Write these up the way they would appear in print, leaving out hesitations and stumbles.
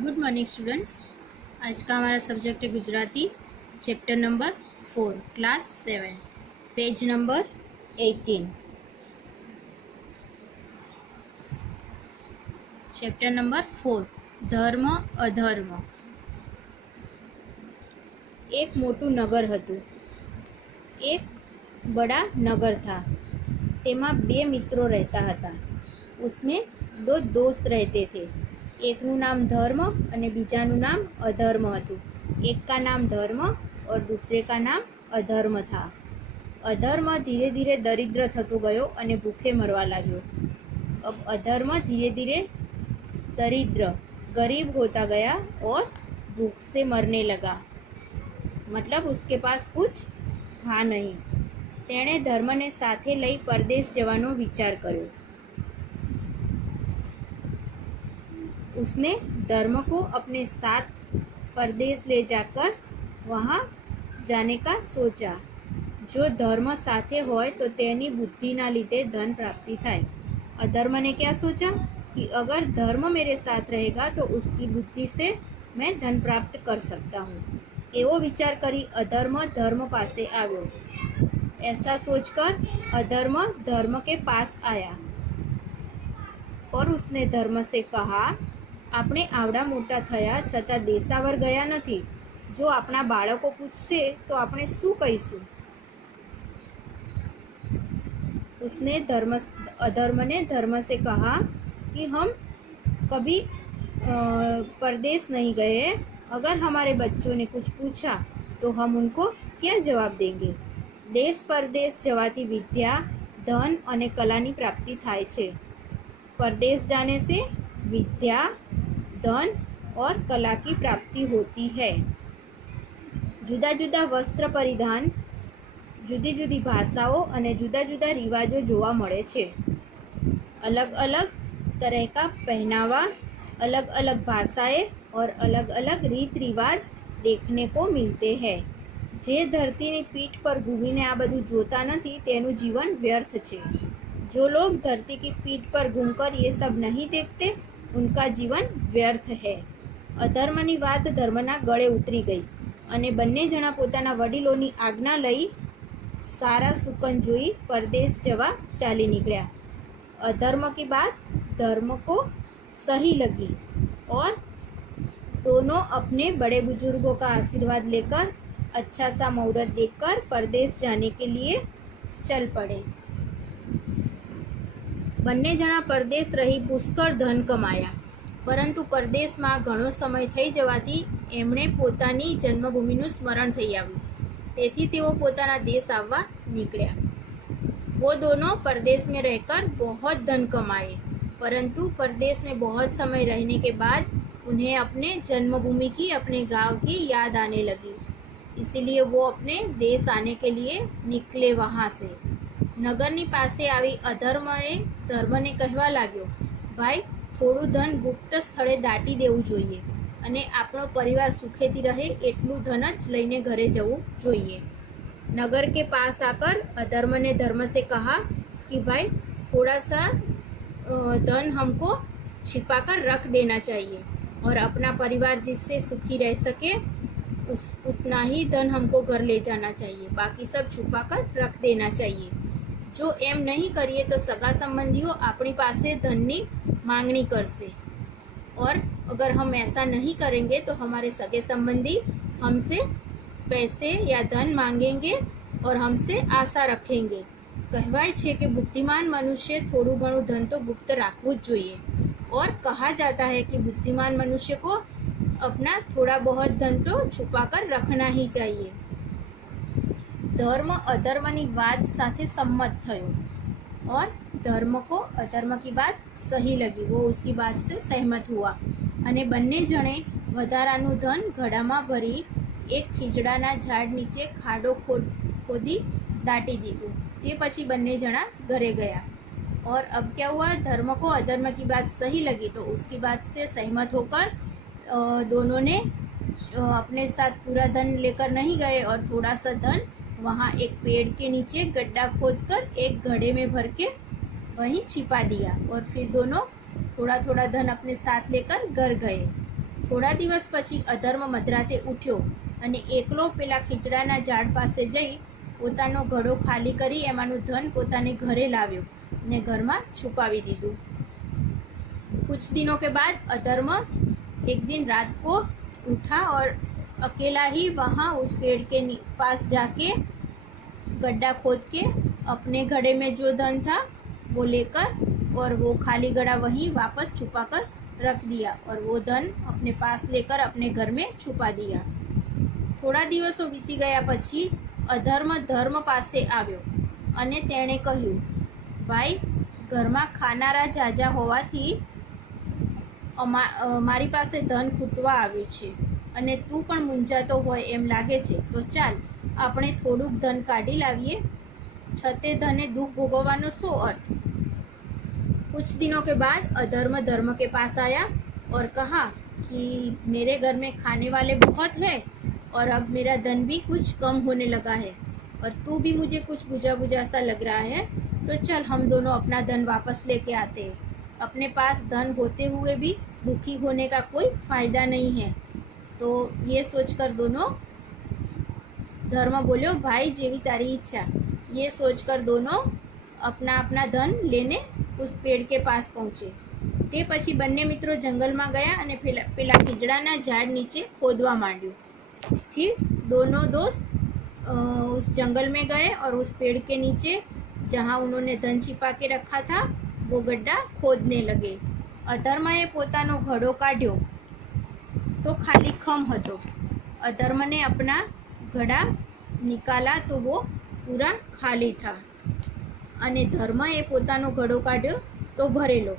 Good morning students. आज का हमारा सब्जेक्ट है Gujarati, chapter number 4, class 7, page number 18। Chapter number 4, धर्म अधर्म। एक मोटू नगर हतुं। एक बड़ा नगर था। तेमां बे मित्रों रहता हता। उसमें दो दोस्त रहते थे। एकનું नाम धर्म और बीजाનું नाम अधर्म हतुं। एक का नाम धर्म और दूसरे का नाम अधर्म था। अधर्म धीरे धीरे दरिद्र थतो गयो और भूखे मरवा लाग्यो। अब अधर्म धीरे धीरे दरिद्र गरीब होता गया और भूख से मरने लगा। मतलब उसके पास कुछ था नहीं। तेणे धर्म ने साथे लई परदेश जवानो विचार कर्यो। उसने धर्म को अपने साथ परदेश ले जाकर वहाँ जाने का सोचा। जो धर्म साथे होय तो तेनी बुद्धि ना लीधे धन प्राप्ति थाय। अधर्म ने क्या सोचा कि अगर धर्म मेरे साथ रहेगा तो उसकी बुद्धि से मैं धन प्राप्त कर सकता हूँ। एवो विचार करी अधर्म धर्म पासे आव्यो। ऐसा सोचकर अधर्म धर्म के पास आया और उसने धर्म से कहा, આપણે આવડા મોટા થયા છતાં દેશાવર ગયા નથી। જો આપણા બાળકો પૂછશે તો આપણે શું કહીશું? उसने अधर्म ने धर्म से कहा कि हम कभी परदेश नहीं गए। अगर हमारे बच्चों ने कुछ पूछा तो हम उनको क्या जवाब देंगे? देश परदेश जवाती विद्या, धन और कलानी प्राप्ति थाय छे। परदेश जाने से विद्या, धन और कला की प्राप्ति होती है। जुदा जुदा वस्त्र परिधान, जुदी जुदी भाषाओं और जुदा जुदा रिवाजों जोवा मळे छे। अलग अलग तरह का पहनावा, अलग अलग भाषाएं और अलग अलग रीत रिवाज देखने को मिलते हैं। जे धरती ने पीठ पर घूमीने आ बधुं जोता नथी तेनुं जीवन व्यर्थ छे। जो लोग धरती की पीठ पर घूमकर ये सब नहीं देखते उनका जीवन व्यर्थ है। अधर्मनी वात धर्मना गळे उतरी गई અને બંને જણા પોતાના વડીલોની આજ્ઞા લઈ સારા સુકન જોઈ પરદેશ જવા ચાલી નીકળ્યા। अधर्म की बात धर्म को सही लगी और दोनों अपने बड़े बुजुर्गों का आशीर्वाद लेकर अच्छा सा मुहूर्त देखकर परदेश जाने के लिए चल पड़े। બંને જણા પરદેશ રહી પુષ્કળ ધન કમાયા, પરંતુ પરદેશમાં ઘણો સમય થઈ જવાથી એમણે પોતાની જન્મભૂમિનું સ્મરણ થઈ આવ્યું। તેથી તેઓ પોતાના દેશ આવવા નીકળ્યા। वो दोनों परदेश में रहकर बहुत धन कमाए, परंतु परदेश में बहुत समय रहने के बाद उन्हें अपने जन्मभूमि की, अपने गांव की याद आने लगी। इसीलिए वो अपने देश आने के लिए निकले। वहाँ से नगरनी पासे आवी अधर्मए धर्मने कहेवा लाग्यो, भाई थोड़ू धन गुप्त स्थळे दाटी देवुं जोईए अने आपणो परिवार सुखेथी रहे एटलुं धन ज लईने घरे जवुं जोईए। नगर के पास आकर अधर्म ने धर्म से कहा कि भाई थोड़ा सा धन हमको छिपा कर रख देना चाहिए और अपना परिवार जिससे सुखी रह सके उतना ही धन हमको घर ले जाना चाहिए, बाकी सब छुपा कर रख देना चाहिए। जो एम नहीं करिए तो सगा संबंधियों अपनी पासे धननी मांगनी करसे और अगर हम ऐसा नहीं करेंगे तो हमारे सगे संबंधी हमसे पैसे या धन मांगेंगे और हमसे आशा रखेंगे। कहवाय छे कि बुद्धिमान मनुष्य थोड़ू घणुं धन तो गुप्त राखवुं ज जोईए और कहा जाता है कि बुद्धिमान मनुष्य को अपना थोड़ा बहुत धन तो छुपा कर रखना ही चाहिए। धर्म अधर्मनी बात साथे सम्मत थयो और धर्म को अधर्म की बात सही लगी। वो उसकी बात से सहमत हुआ અને બંને જણે વધારાનું ધન ઘડામાં ભરી એક ખીજડાના ઝાડ નીચે ખાડો खोदी दाटी दीधું। તે પછી બંને જણા ઘરે गया। और अब क्या हुआ, धर्म को अधर्म की बात सही लगी तो उसकी बात से सहमत होकर दोनों ने अपने साथ पूरा धन लेकर नहीं गए और थोड़ा सा धन वहाँ एक पेड़ के नीचे गड्ढा खोदकर एक घड़े में भर के वहीं छिपा दिया और फिर दोनों थोड़ा थोड़ा धन अपने साथ लेकर घर गए। થોડા દિવસ પછી અધર્મ મધરાતે ઉઠ્યો અને એકલો પેલા ખીચડાના ઝાડ પાસે જઈ પોતાનો ઘડો ખાલી કરી એમાંનું ધન પોતાને ઘરે લાવ્યો ને ઘરમાં છુપાવી દીધું। कुछ दिनों के बाद अधर्म एक दिन रात को उठा और अकेला ही वहाँ उस पेड़ के पास जाके गड्ढा खोद के अपने घड़े में जो धन था वो लेकर और वो खाली घड़ा वहीं वापस छुपा कर रख दिया और वो धन अपने पास लेकर अपने घर में छुपा दिया। थोड़ा दिवसों बीती गया પછી અધર્મ ધર્મ પાસે આવ્યો અને તેણે કહ્યું, ભાઈ, ઘરમાં ખાનારા ઝાઝા હોવાથી મારી પાસે ધન ખૂટવા આવ્યું છે અને તું પણ મૂંઝાતો હોય એમ લાગે છે, તો ચાલ આપણે થોડુંક ધન કાઢી લાવીએ, છતે ધને દુઃખ ભોગવવાનો શો अर्थ। कुछ दिनों के बाद अधर्म धर्म के पास आया और कहा कि मेरे घर में खाने वाले बहुत हैं और अब मेरा धन भी कुछ कम होने लगा है और तू भी मुझे कुछ बुझा बुझा सा लग रहा है, तो चल हम दोनों अपना धन वापस लेके आते हैं। अपने पास धन होते हुए भी दुखी होने का कोई फायदा नहीं है। तो ये सोचकर दोनों, धर्म बोलो भाई जेवी तारी इच्छा, ये सोचकर दोनों अपना अपना धन लेने उस पेड़ के पास पहुँचे। તે પછી બંને મિત્રો જંગલમાં ગયા અને પેલા ખીજડાના ઝાડ નીચે ખોદવા માંડ્યું। फिर दोनों दोस्त उस जंगल में गए और उस पेड़ के नीचे जहाँ उन्होंने धन छिपा के रखा था वो गड्ढा खोदने लगे। अधर्मએ પોતાનો ઘડો કાઢ્યો तो खाली खम હતો। अधर्म ने अपना घड़ा निकाला तो वो पूरा खाली था અને ધર્મએ પોતાનો ઘડો કાઢ્યો तो भरेलो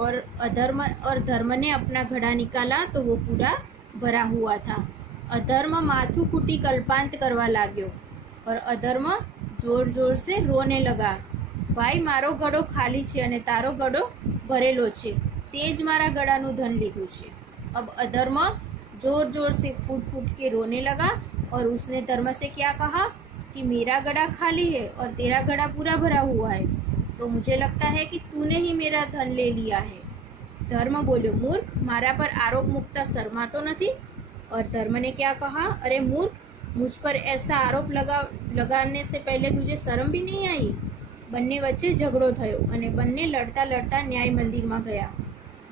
और धर्म ने अपना घड़ा निकाला तो वो पूरा भरा हुआ था। अधर्म माथू कूटी कल्पांत करवा लाग्यो और अधर्म जोर जोर से रोने लगा, भाई मारो घड़ो खाली छे अने तारो घड़ो भरेलो छे, तेज मारा गड़ानु धन लीधुं छे। अब अधर्म जोर जोर से फूट फूट के रोने लगा और उसने धर्म से क्या कहा कि मेरा घड़ा खाली है और तेरा घड़ा पूरा भरा हुआ है, तो मुझे लगता है कि तूने ही मेरा धन ले लिया है। धर्म बोलो, मूर्ख, मारा पर आरोप मुकता शर्मा तो नहीं। और धर्म ने क्या कहा, अरे मूर्ख, मुझ पर ऐसा आरोप लगाने से पहले तुझे शर्म भी नहीं आई। બંને વચ્ચે ઝઘડો થયો અને બંને લડતા લડતા ન્યાય મંદિરમાં ગયા।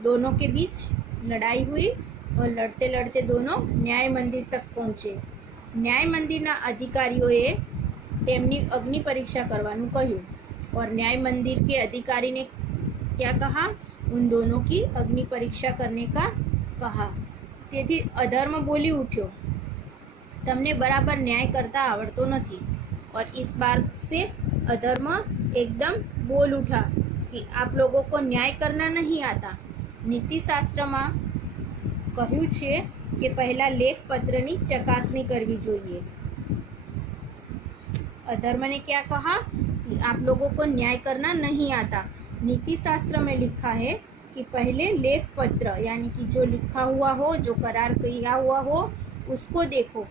दोनों के बीच लड़ाई हुई और लड़ते लड़ते दोनों न्याय मंदिर तक पहुँचे। न्याय मंदिરના अधिकारीઓએ તેમની अग्नि परीक्षा करवानुं કહ્યું और न्याय मंदिर के अधिकारी ने क्या कहा, उन दोनों की अग्नि परीक्षा करने का कहा। તેથી अधर्म बोली उठ्यो, तमने बराबर न्याय करता आवड़तो नहीं। और इस बात से अधर्म एकदम बोल उठा कि आप लोगों को न्याय करना नहीं आता। नीति शास्त्र में कह્યું છે कि पहला लेख पत्रनी चकासणी करवी जोईए। अधर्म ने क्या कहा कि आप लोगों को न्याय करना नहीं आता। नीति शास्त्र में लिखा है कि पहले लेख पत्र यानी कि जो लिखा हुआ हो, जो करार किया हुआ हो, उसको देखो।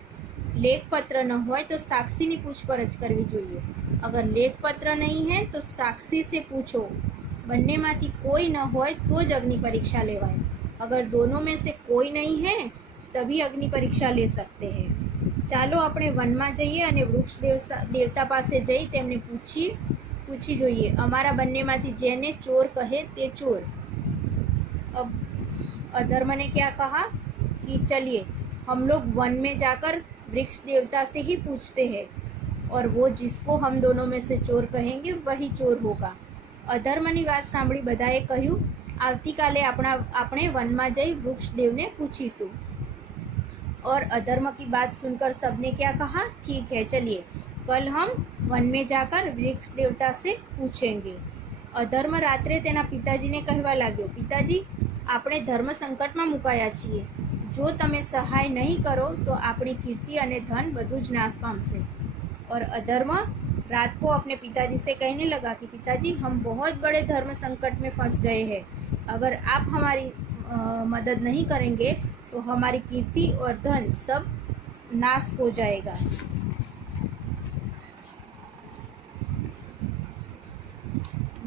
लेख पत्र न हो तो साक्षी ने पूछपरछ करवी જોઈએ। अगर लेख पत्र नहीं है तो साक्षी से पूछो। બંને માંથી कोई न हो तो ज अग्नि परीक्षा लेवाय। अगर दोनों में से कोई नहीं है तभी अग्नि परीक्षा ले सकते हैं। ચાલો આપણે વનમાં જઈએ અને વૃક્ષ દેવતા પાસે જઈ તેમને પૂછી જોઈએ। અમારા બંનેમાંથી જેને ચોર કહે તે ચોર। अब अधर्म ने क्या कहा कि चलिए हम लोग वन में जाकर वृक्ष देवता से ही पूछते हैं और वो जिसको हम दोनों में से चोर कहेंगे वही चोर होगा। अधर्मनी बात सांभળી બધાએ કહ્યું, આવતીકાલે આપણે વનમાં જઈ વૃક્ષ દેવને પૂછીશું। और अधर्म की बात सुनकर सबने क्या कहा, ठीक है चलिए कल हम वन में जाकर वृक्ष देवता से पूछेंगे। अधर्म रात्रे तेना पिताजीने कहेवा लाग्यो, पिताजी આપણે ધર્મ સંકટમાં મુકાયા છીએ, જો તમે સહાય નહીં કરો તો આપણી કીર્તિ અને ધન બધું જ નાશ પામશે। और अधर्म रात को अपने पिताजी से कहने लगा कि पिताजी हम बहुत बड़े धर्म संकट में फंस गए हैं, अगर आप हमारी मदद नहीं करेंगे तो हमारी कीर्ति और धन सब नाश हो जाएगा।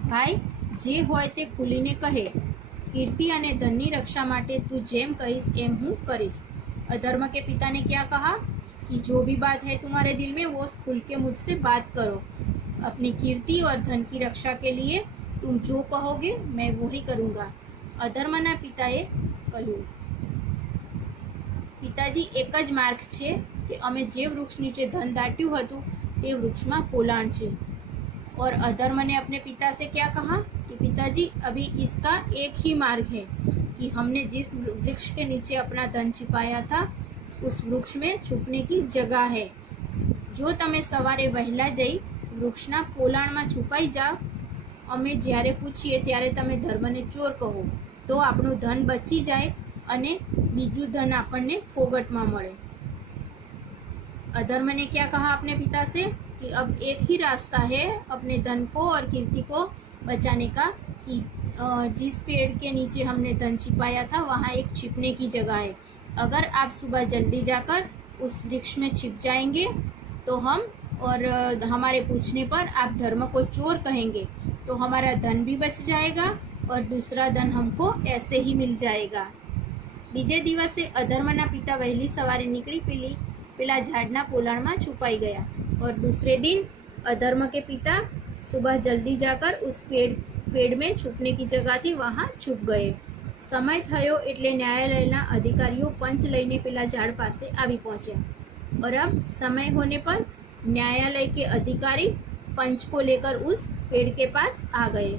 भाई जे होय ते खुलीने कहे, कीर्ति અને ધનની रक्षा માટે तू જેમ कहीस एम हूँ करीस। अधर्म के पिता ने क्या कहा कि जो भी बात है तुम्हारे दिल में वो खुल के मुझसे बात करो। अपनी कीर्ति और धन की रक्षा के लिए तुम जो कहोगे मैं वो ही करूँगा। અધર્મના પિતાએ કહ્યું, પિતાજી એક જ માર્ગ છે कि અમે જે વૃક્ષ નીચે ધન દાટ્યું હતું તે વૃક્ષમાં પોલાણ છે। और अधर्म ने अपने पिता से क्या कहा कि पिताजी अभी इसका एक ही मार्ग है कि हमने जिस वृक्ष के नीचे अपना धन छिपाया था उस वृक्ष में छुपने की जगह है। जो तमे सवारे वहेला जई वृक्षना पोलाणमां छुपाई जाओ, अमे ज्यारे पूछीए त्यारे तमे धर्मने चोर कहो तो आपणुं धन बची जाए अने बीजू धन आपणने फोगटमां मळे। अधर्म ने क्या कहा अपने पिता से कि अब एक ही रास्ता है अपने धन को और कीर्ति को बचाने का कि जिस पेड़ के नीचे हमने धन छिपाया था वहाँ एक छिपने की जगह है। अगर आप सुबह जल्दी जाकर उस वृक्ष में छिप जाएंगे तो हम और हमारे पूछने पर आप धर्म को चोर कहेंगे तो हमारा धन भी बच जाएगा और दूसरा धन हमको ऐसे ही मिल जाएगा। बीजे दिवसे अधर्मना पिता वहेली सवारे निकली पेला झाड़ना पोलाणमां छुपाई गया और दूसरे दिन अधर्म के पिता सुबह जल्दी जाकर उस पेड़ में छुपने की जगह थी वहां छुप गए। समय थयो एटले न्यायालयना अधिकारीओ पंच लईने पेला झाड़ पासे आवी पहोंच्या और अब समय होने पर न्यायालय के अधिकारी पंच को लेकर उस पेड़ के पास आ गए।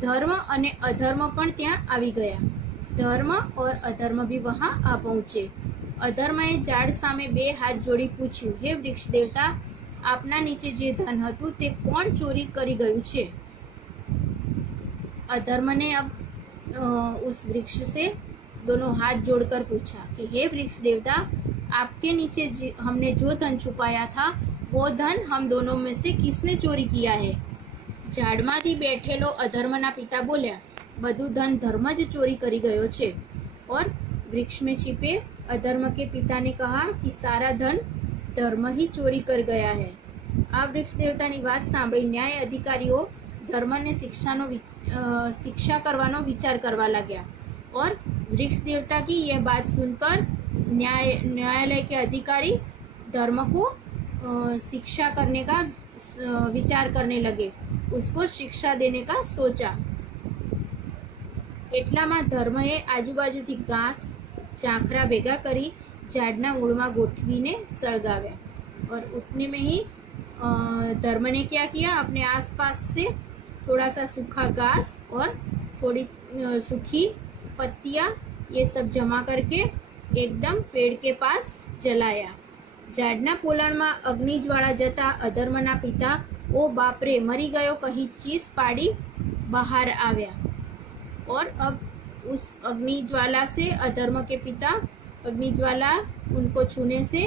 धर्म और अधर्म पण त्यां आवी गया। धर्म और अधर्म भी वहां आ पहुंचे। अधर्मए झाड़ सामे बे हाथ जोड़ी पूछ्યું, हे वृक्ष देवता, आपना नीचे जे धन हतुं ते कोण चोरी करी गयुं छे? अधर्म ने अब उस वृक्ष से दोनों हाथ जोड़कर पूछा कि हे वृक्ष देवता, आपके नीचे हमने जो धन छुपाया था वो धन हम दोनों में से किसने चोरी किया है? झाड़मांथी बैठेलो अधर्मना पिता बोल्या, बधुं धन धर्म ज चोरी करी गयो छे। और वृक्ष में छिपे अधर्म के पिता ने कहा कि सारा धन धर्म ही चोरी कर गया है। आ वृक्ष देवतानी बात सांभळी न्याय अधिकारीओ धर्मने शिक्षा करवानो विचार करवा लग्या और वृक्ष देवता की यह बात सुनकर न्यायालय के अधिकारी धर्म को शिक्षा करने का विचार करने लगे, उसको शिक्षा देने का सोचा। एटलामां धर्मए आजूबाजूथी घास चाखरा भेगा करी झाड़ना मूळमां गोठवीने सळगाव्या और उतने में ही धर्म ने क्या किया, अपने आसपास से थोड़ा सा सूखा घास और थोड़ी सूखी पत्तियां ये सब जमा करके एकदम पेड़ के पास जलाया। झाड़ना पोलाणमां अग्नि ज्वाला जता अधर्मना पिता ओ बापरे मरी गयो कही चीस पाड़ी बाहर आव्या और अब उस अग्नि ज्वाला से अधर्म के पिता अग्नि ज्वाला उनको छूने से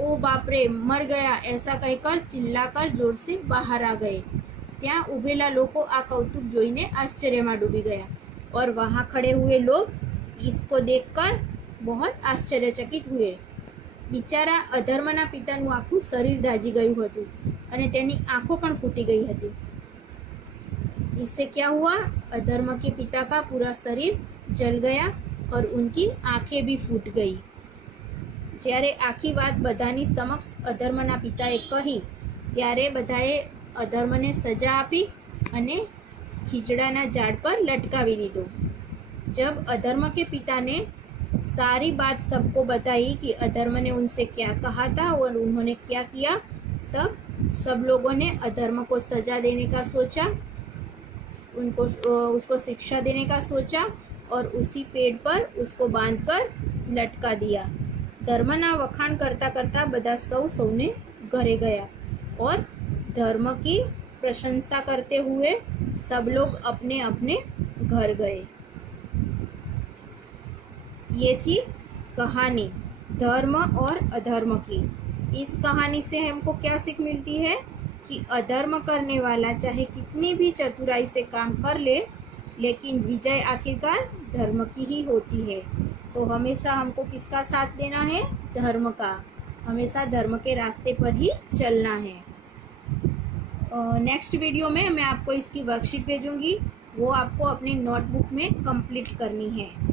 ओ बापरे मर गया ऐसा कहकर चिल्लाकर जोर से बाहर आ गए। ત્યાં ઉભેલા લોકો આ કૌતુક જોઈને આશ્ચર્યમાં ડૂબી ગયા और वहाँ खड़े हुए लोग इसको देखकर बहुत आश्चर्यचकित हुए। बिचारा अधर्मना पिताનું આખું શરીર દાઝી ગયું હતું અને તેની આંખો પણ ફૂટી ગઈ હતી। इससे क्या हुआ, अधर्म के पिता का पूरा शरीर जल गया और उनकी आंखें भी फूट गई। જ્યારે આખી વાત બધાની સમક્ષ અધર્મના પિતાએ કહી ત્યારે બધાએ અધર્મને સજા આપી અને ખીજડાના ઝાડ પર લટકાવી દીધો। जब अधर्म के पिता ने सारी बात सबको बताई कि अधर्म ने उनसे क्या कहा था और उन्होंने क्या किया, तब सब लोगों ने अधर्म को सजा देने का सोचा, उसको शिक्षा देने का सोचा और उसी पेड़ पर उसको बांधकर लटका दिया। धर्मना वखाण करता करता बधा सौने घरे गया और धर्म की प्रशंसा करते हुए सब लोग अपने अपने घर गए। ये थी कहानी धर्म और अधर्म की। इस कहानी से हमको क्या सीख मिलती है कि अधर्म करने वाला चाहे कितनी भी चतुराई से काम कर ले, लेकिन विजय आखिरकार धर्म की ही होती है। तो हमेशा हमको किसका साथ देना है? धर्म का। हमेशा धर्म के रास्ते पर ही चलना है। नेक्स्ट वीडियो में मैं आपको इसकी वर्कशीट भेजूंगी। वो आपको अपनी नोटबुक में कंप्लीट करनी है।